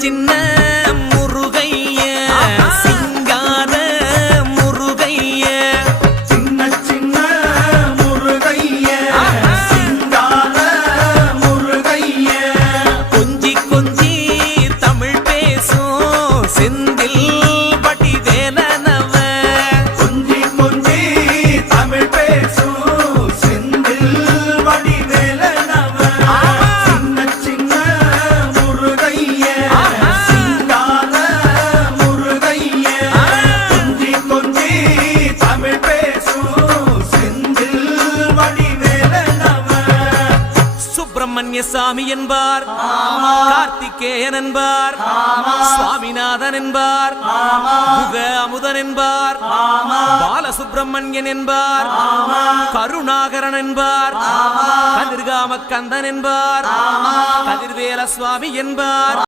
சின்ன முருகைய சிங்கார முருகைய சின்ன சின்ன முருகைய சிங்கார முருகைய கொஞ்சி கொஞ்சி தமிழ் பேசும் செந்தில் வடிவேலனவ கொஞ்சி கொஞ்சி தமிழ் பேசும் செந்தில் வடிவேலனவ சின்ன சின்ன முருகைய சிங்கார முருகைய கொஞ்சி கொஞ்சி தமிழ் பேசும் செந்தில் வடிவேலனவ சுப்பிரமணிய சாமி என்பார் கார்த்திகேயன் என்பார் சுவாமிநாதன் என்பார் முக அமுதன் என்பார் பாலசுப்பிரமணியன் என்பார் கருணாகரன் என்பார் கதிர்காம கந்தன் என்பார் கதிர்வேல சுவாமி என்பார்